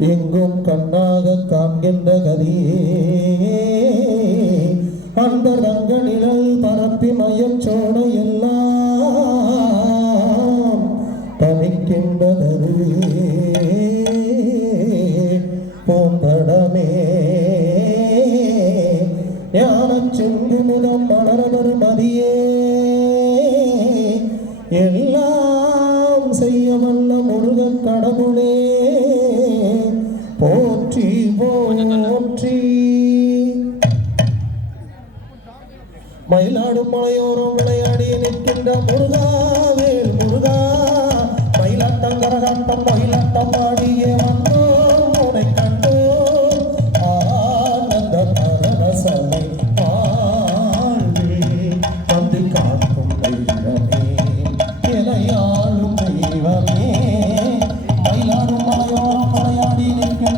எங்கும் கண்ணாக காண்கின்ற கதியே அந்த ரங்க நிழல் பரப்பி மயம் சோட எல்லாம் தனிக்கின்றதது பூந்தடமே ஞான செங்குமுகம் மலரவர் மதியே எல்லாம் செய்ய வல்ல முருகன் கடவுளே. போற்றி போற்றி. மயிலாடும் மலையோரம் விளையாடி நிற்கின்ற முருகா வேல் முருகா. மயிலாட்டம் கரகாட்டம் மயிலாட்டம் ஆடியே வந்தோம். உனை கண்டோம். ஆனந்த பரவசமே வந்து காக்கும் தெய்வமே. இலையாளும் தெய்வமே.